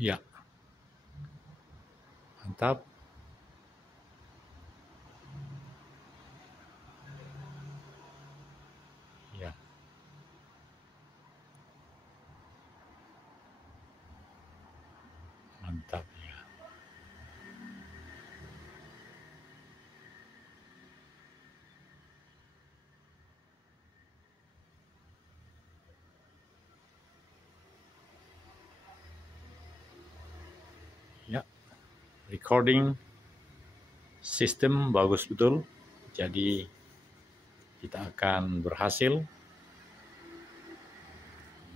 Ya, mantap. Ya, mantap ya. Ya, recording sistem bagus betul. Jadi kita akan berhasil.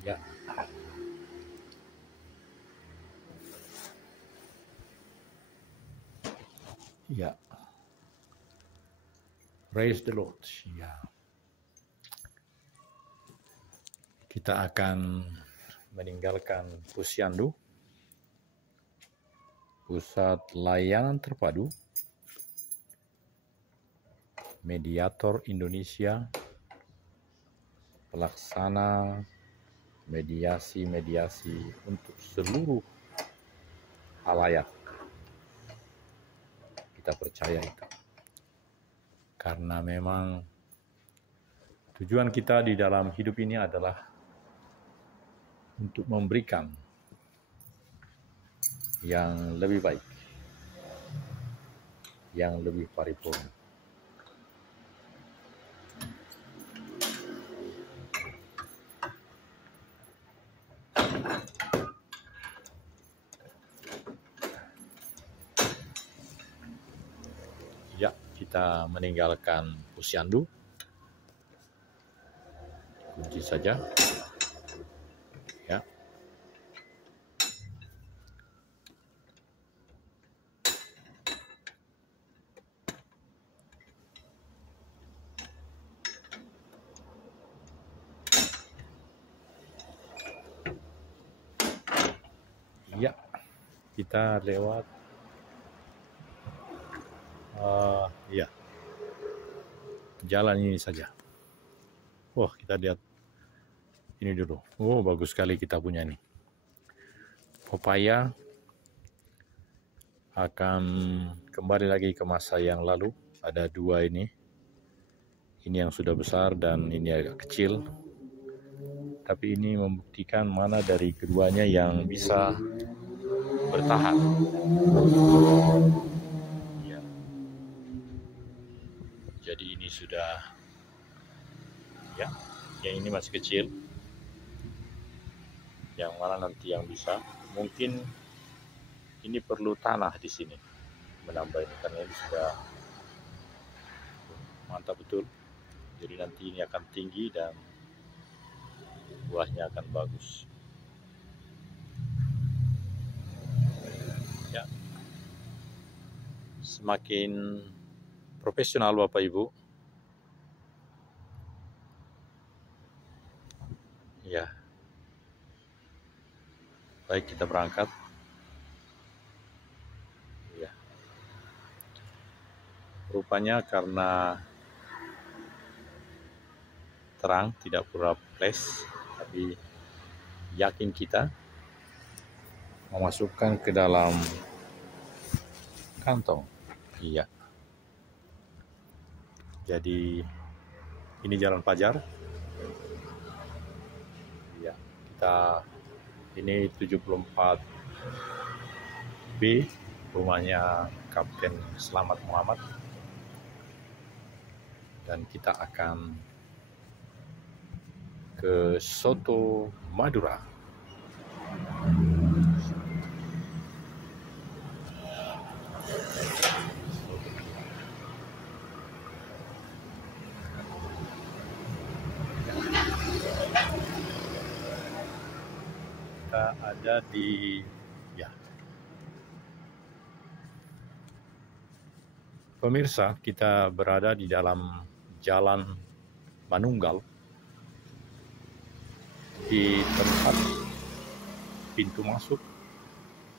Ya. Ya. Praise the Lord. Ya. Kita akan meninggalkan Posyandu, Pusat Layanan Terpadu Mediator Indonesia, pelaksana mediasi-mediasi untuk seluruh halayak. Kita percaya itu. Karena memang tujuan kita di dalam hidup ini adalah untuk memberikan yang lebih baik, yang lebih paripurna. Ya, kita meninggalkan Posyandu. Kunci saja. Ya. Ya, kita lewat ya, jalan ini saja. Wah, kita lihat ini dulu. Oh, bagus sekali kita punya ini. Popaya akan kembali lagi ke masa yang lalu. Ada dua ini. Ini yang sudah besar dan ini agak kecil. Tapi ini membuktikan mana dari keduanya yang bisa bertahan. Ya. Jadi ini sudah, ya, yang ini masih kecil. Yang mana nanti yang bisa, mungkin ini perlu tanah di sini menambah ini karena ini sudah mantap betul. Jadi nanti ini akan tinggi dan buahnya akan bagus. Ya, semakin profesional Bapak Ibu. Ya, baik kita berangkat. Ya, rupanya karena terang tidak pura flash, tapi yakin kita memasukkan ke dalam kantong. Iya. Jadi ini Jalan Pajar. Ya, kita ini 74B, rumahnya Kapten Selamat Muhammad. Dan kita akan ke Soto Madura. Kita ada di, ya, pemirsa, kita berada di dalam Jalan Manunggal, di tempat pintu masuk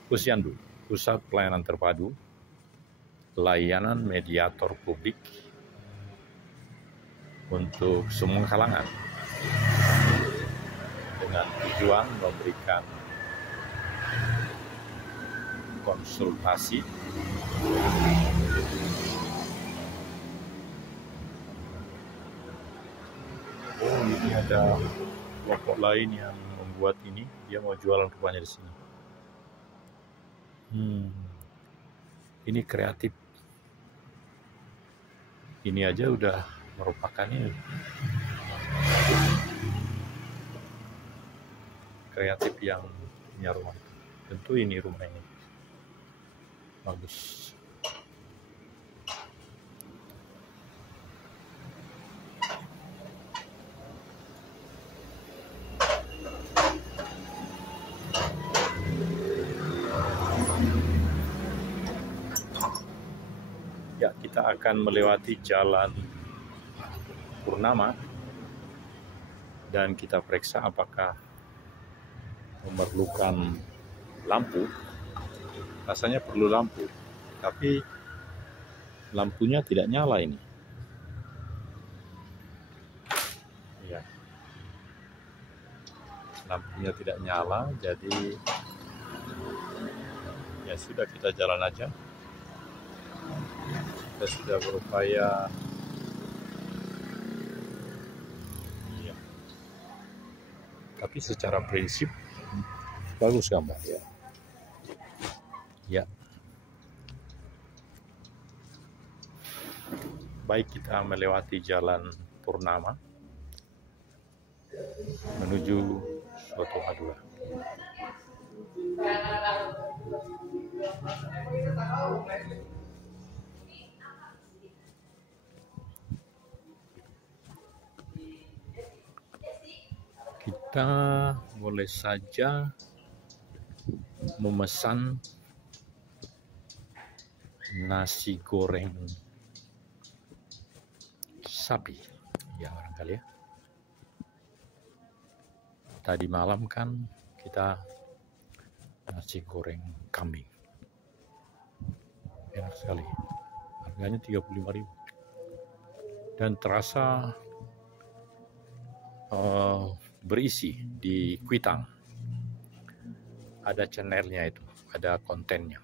Posyandu, Pusat Pelayanan Terpadu Layanan Mediator Publik untuk semua kalangan, dengan tujuan memberikan konsultasi. Oh, ini ada kelompok lain yang membuat ini, dia mau jualan rupanya di sini. Ini kreatif. Ini aja udah merupakan ini kreatif yang punya rumah. Tentu ini rumah ini bagus. Ya, kita akan melewati jalan Purnama dan kita periksa apakah memerlukan lampu. Rasanya perlu lampu, tapi lampunya tidak nyala ini. Ya, lampunya tidak nyala, jadi ya sudah, kita jalan aja. Kita sudah berupaya ya. Tapi secara prinsip bagus gambar ya. Ya. Baik, kita melewati jalan Purnama menuju suatu Madura. Kita boleh saja memesan nasi goreng sapi, ya barangkali ya. Tadi malam kan kita nasi goreng kambing, enak sekali, harganya 35.000 dan terasa berisi di Kuitang. Ada channelnya itu, ada kontennya.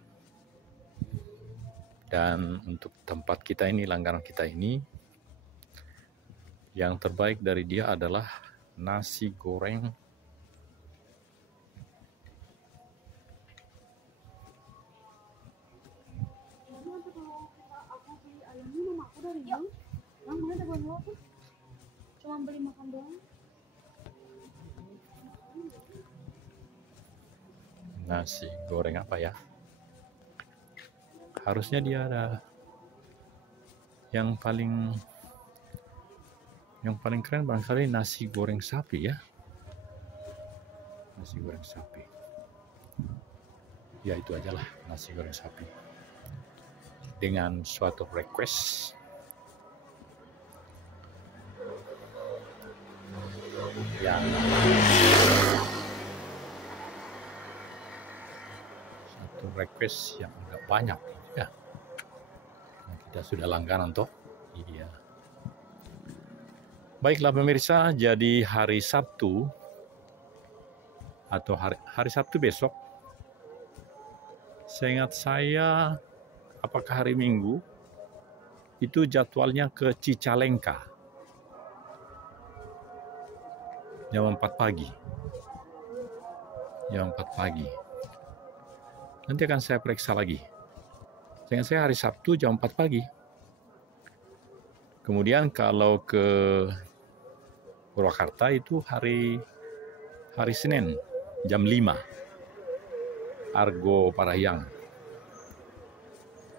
Dan untuk tempat kita ini, langganan kita ini, yang terbaik dari dia adalah nasi goreng cuma beli makan doang. Nasi goreng apa ya? Harusnya dia ada yang paling keren barangkali nasi goreng sapi ya. Nasi goreng sapi. Ya itu aja lah, nasi goreng sapi. Dengan suatu request yang agak banyak ya. Nah, kita sudah langganan toh. Iya. Baiklah pemirsa, jadi hari Sabtu atau hari Sabtu besok, seingat saya, apakah hari Minggu, itu jadwalnya ke Cicalengka jam 4 pagi. Jam 4 pagi. Nanti akan saya periksa lagi. Seingat saya hari Sabtu jam 4 pagi. Kemudian kalau ke Purwakarta itu hari Senin jam 5. Argo Parahyang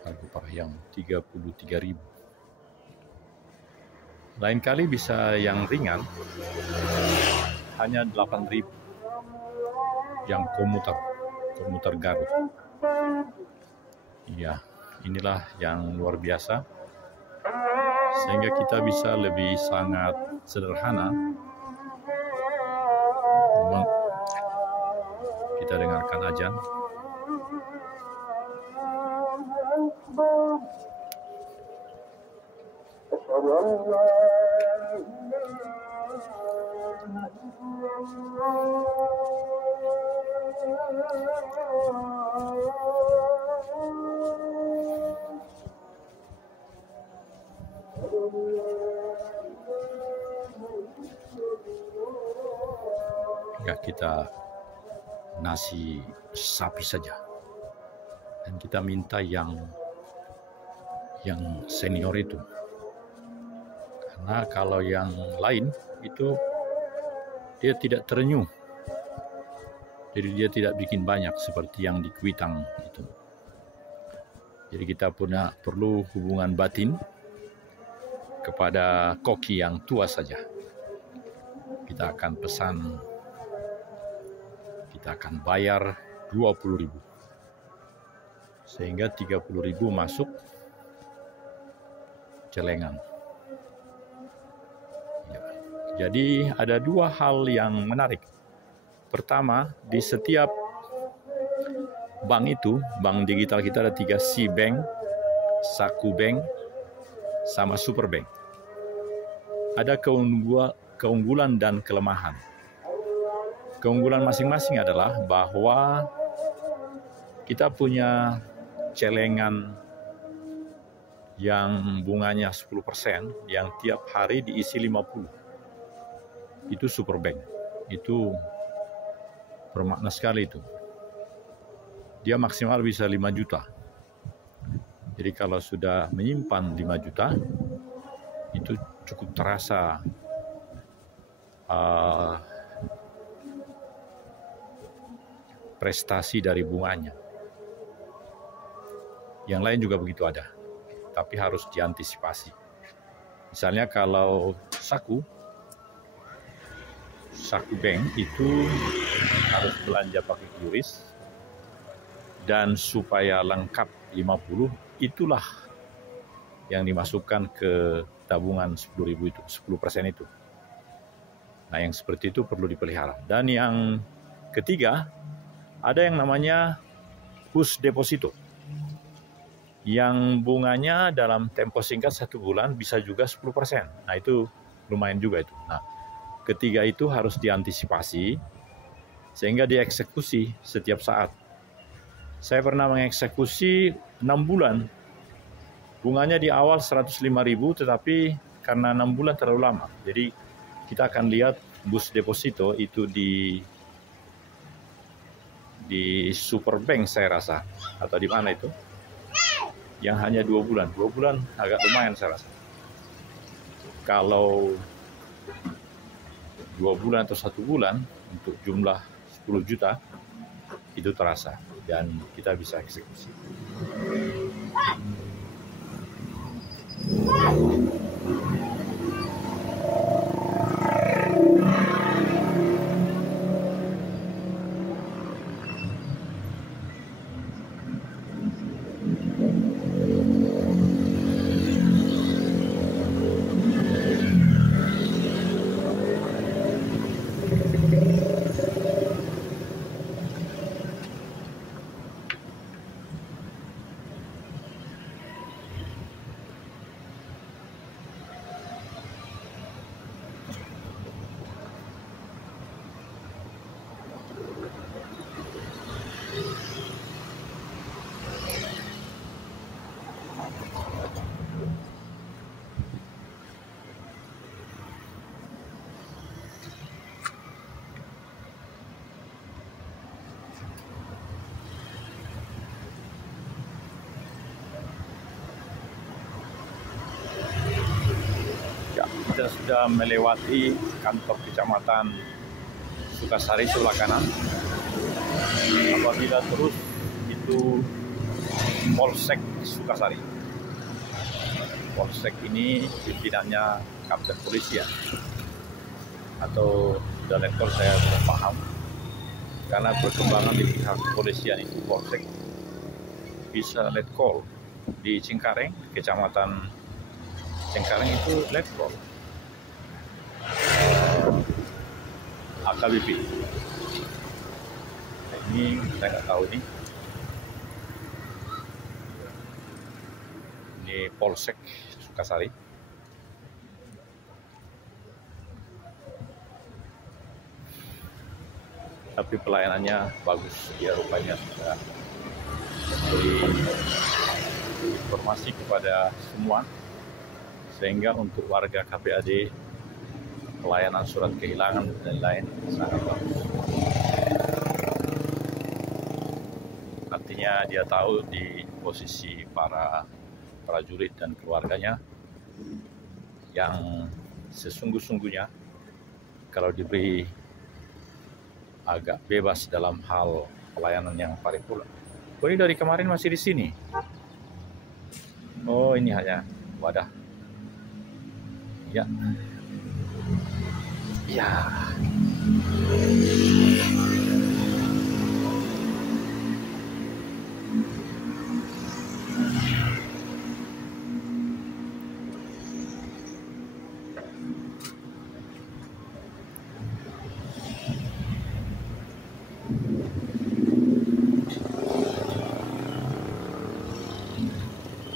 33.000. Lain kali bisa yang ringan hanya 8.000 yang komuter Garut. Iya, inilah yang luar biasa sehingga kita bisa lebih sangat sederhana kita dengarkan azan. kita nasi sapi saja, dan kita minta yang senior itu, karena kalau yang lain itu dia tidak terenyuh, jadi dia tidak bikin banyak seperti yang di Kuitang itu. Jadi kita perlu hubungan batin kepada koki yang tua saja. Kita akan pesan, kita akan bayar 20.000, sehingga 30.000 masuk celengan. Ya. Jadi ada dua hal yang menarik. Pertama, di setiap bank itu, bank digital kita ada 3 C Bank, Saku Bank, sama Super Bank. Ada keunggulan dan kelemahan. Keunggulan masing-masing adalah bahwa kita punya celengan yang bunganya 10%, yang tiap hari diisi 50. Itu Super Bank. Itu bermakna sekali itu. Dia maksimal bisa 5 juta. Jadi kalau sudah menyimpan 5 juta, itu cukup terasa prestasi dari bunganya. Yang lain juga begitu ada, tapi harus diantisipasi. Misalnya kalau Saku Bank itu harus belanja pakai QRIS, dan supaya lengkap 50, itulah yang dimasukkan ke tabungan 10.000 itu, 10% itu. Nah, yang seperti itu perlu dipelihara. Dan yang ketiga, ada yang namanya push deposito, yang bunganya dalam tempo singkat 1 bulan bisa juga 10%. Nah, itu lumayan juga itu. Nah, ketiga itu harus diantisipasi sehingga dieksekusi setiap saat. Saya pernah mengeksekusi 6 bulan. Bunganya di awal 105.000, tetapi karena 6 bulan terlalu lama. Jadi kita akan lihat bus deposito itu di Super Bank saya rasa, atau di mana itu, yang hanya 2 bulan. 2 bulan agak lumayan saya rasa. Kalau 2 bulan atau 1 bulan untuk jumlah 10 juta itu terasa dan kita bisa eksekusi. Kita sudah melewati kantor kecamatan Sukasari sebelah kanan. Apabila terus itu Polsek Sukasari. Polsek ini pimpinannya Kapten Polisi ya, atau sudah letkol, saya belum paham. Karena perkembangan di pihak kepolisian itu Polsek bisa letkol. Di Cengkareng, kecamatan Cengkareng itu letkol. AKBP. Nah, ini saya nggak tahu ini Polsek Sukasari. Tapi pelayanannya bagus, dia rupanya sudah beri informasi kepada semua, sehingga untuk warga KPAD pelayanan surat kehilangan dan lain-lain sangat bagus. artinya dia tahu di posisi para prajurit dan keluarganya yang sesungguh-sungguhnya kalau diberi agak bebas dalam hal pelayanan yang paripurna. Oh, ini dari kemarin masih di sini. Oh, ini hanya wadah. Ya. Ya.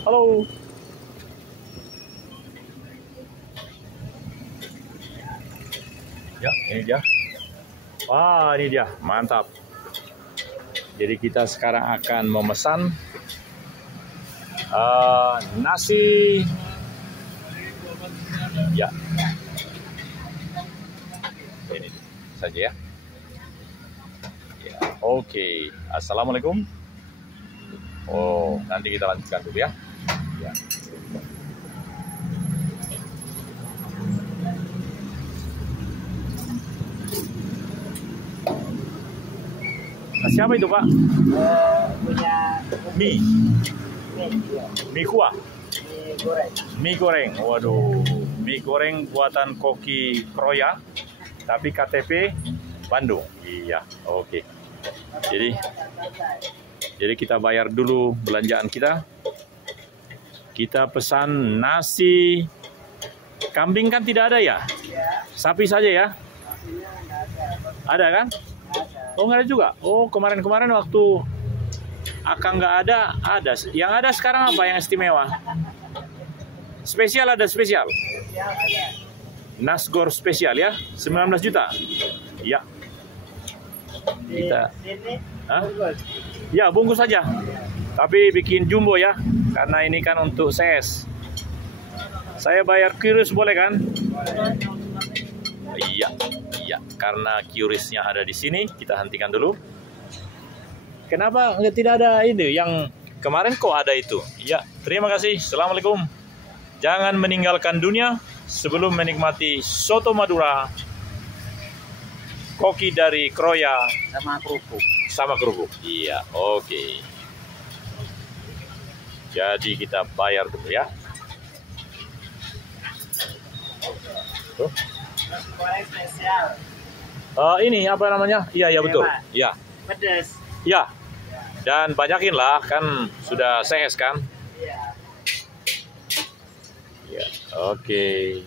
Halo. Ya, ini dia. Wah, ini dia. Mantap. Jadi kita sekarang akan memesan nasi. Ya. Ini saja ya. Ya, oke. Assalamualaikum. Oh, nanti kita lanjutkan dulu ya. Ya. Nasi apa itu, Pak? Punya Mie. ya. Mie kuah. Mie goreng. Mie goreng. Waduh. Mie goreng buatan Koki Kroya, tapi KTP Bandung. Iya, oke. Jadi kita bayar dulu belanjaan kita. Kita pesan nasi kambing kan tidak ada ya? Sapi saja ya? Ada kan? Oh, nggak ada juga? Oh, kemarin-kemarin waktu Akang nggak ada, ada. Yang ada sekarang apa yang istimewa? Spesial ada spesial? Nasgor spesial ya? 19 juta? Ya. Kita... Hah? Ya, bungkus saja. Tapi bikin jumbo ya, karena ini kan untuk ses. Saya bayar QRIS boleh kan? Iya, iya. Karena QRIS-nya ada di sini, kita hentikan dulu. Kenapa tidak ada ini? Yang kemarin kok ada itu? Iya, terima kasih. Assalamualaikum. Jangan meninggalkan dunia sebelum menikmati soto Madura Koki dari Kroya Sama kerupuk. sama kerupuk. Iya, oke. Jadi kita bayar dulu ya. Tuh. Goreng spesial. Ini apa namanya? Iya, ya betul. Iya. Pedas. Iya. Dan banyakin lah, kan sudah CS kan? Iya. Iya. Oke.